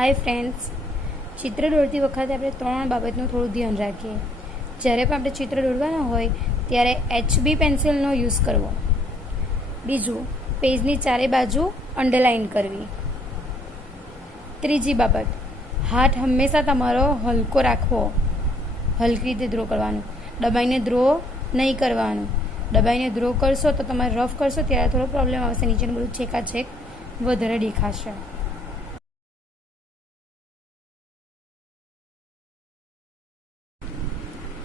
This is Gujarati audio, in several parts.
હાય ફ્રેન્ડ્સ, ચિત્ર દોરતી વખતે આપણે 3 બાબતનું થોડું ધ્યાન રાખીએ. જ્યારે પણ આપણે ચિત્ર દોરવાના હોય ત્યારે HB પેન્સિલનો યુઝ કરવો. બીજું, પેજની ચારે બાજુ અંડરલાઇન કરવી. ત્રીજી બાબત, હાથ હંમેશા તમારો હલકો રાખવો, હલકી રીતે ડ્રો કરવાનું, દબાઈને ડ્રો નહીં કરવાનું. દબાઈને ડ્રો કરશો તો તમારે રફ કરશો ત્યારે થોડો પ્રોબ્લેમ આવશે, નીચેનું બધું છેકાછેક વધારે દેખાશે.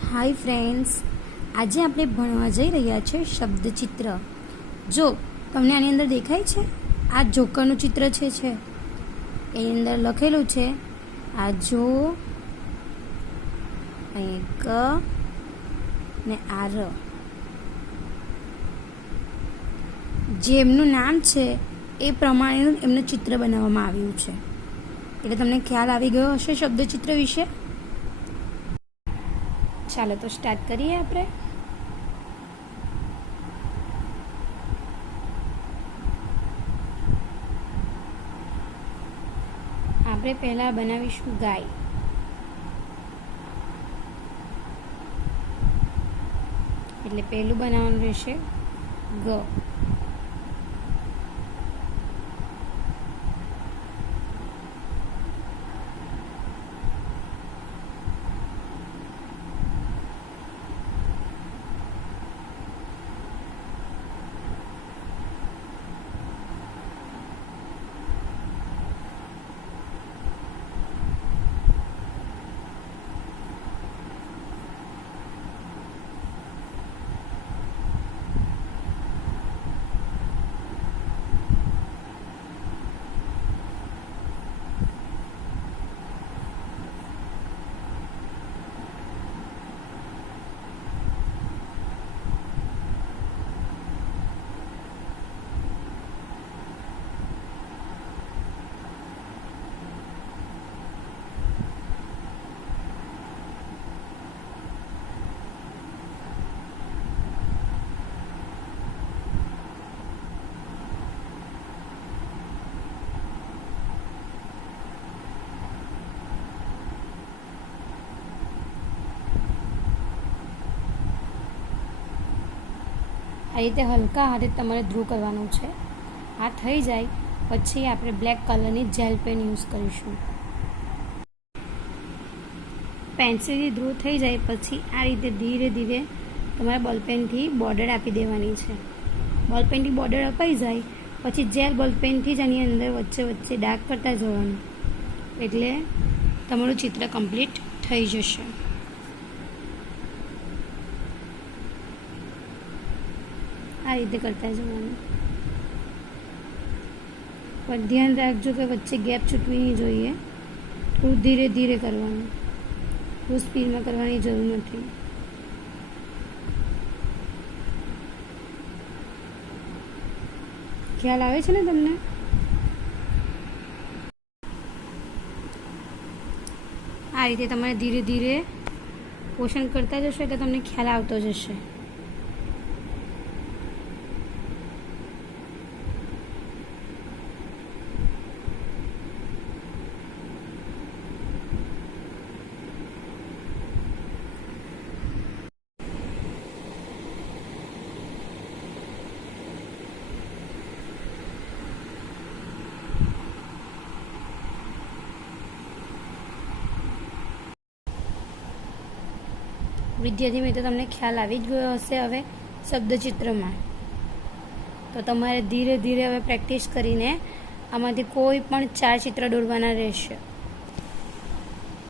હાય ફ્રેન્ડ્સ, આજે આપણે ભણવા જઈ રહ્યા છે શબ્દચિત્ર. જો તમને આની અંદર દેખાય છે, આ જોકરનું ચિત્ર છે. એની અંદર લખેલું છે આ જો, અહીં ક ને આ ર. જે એમનું નામ છે એ પ્રમાણેનું એમનું ચિત્ર બનાવવામાં આવ્યું છે. એટલે તમને ખ્યાલ આવી ગયો હશે શબ્દચિત્ર વિશે. ચાલો તો સ્ટાર્ટ કરીએ આપણે. આપણે પહેલા બનાવીશું ગાય. એટલે પહેલું બનાવવાનું રહેશે ગ. આ રીતે હલકા હાથે તમારે ડ્રો કરવાનું છે. આ થઈ જાય પછી આપણે બ્લેક કલરની જેલ પેન યુઝ કરીશું. પેન્સિલથી ડ્રો થઈ જાય પછી આ રીતે ધીરે ધીરે તમારે બોલપેનથી બોર્ડર આપી દેવાની છે. બોલપેનથી બોર્ડર અપાઈ જાય પછી જેલ બોલપેનથી જ આની અંદર વચ્ચે વચ્ચે ડાર્ક કરતા જવાનું, એટલે તમારું ચિત્ર કમ્પ્લીટ થઈ જશે. આ રીતે કરતા જવાનું. પણ ધ્યાન રાખજો કે વચ્ચે ગેપ છૂટવી નહીં જોઈએ. થોડું ધીરે ધીરે કરવાનું, બહુ સ્પીડમાં કરવાની જરૂર નથી. ખ્યાલ આવે છે ને તમને? આ રીતે તમારે ધીરે ધીરે પોષણ કરતા જશો એટલે તમને ખ્યાલ આવતો જશે. વિદ્યાર્થી મિત્રો, તમને ખ્યાલ આવી જ ગયો હશે હવે શબ્દચિત્રમાં. તો તમારે ધીરે ધીરે હવે પ્રેક્ટિસ કરીને આમાંથી કોઈ પણ 4 ચિત્ર દોરવાના રહેશે.